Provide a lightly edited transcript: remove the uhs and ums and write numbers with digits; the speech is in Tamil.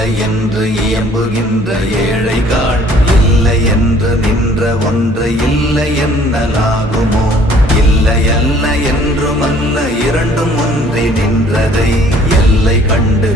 இல்லை என்று இயம்புகின்ற ஏழைகள், இல்லை என்று நின்ற ஒன்று இல்லை என்னலாகுமோ? இல்லை அல்ல என்றும் அல்ல, இரண்டும் ஒன்றி நின்றதை எல்லை கண்டு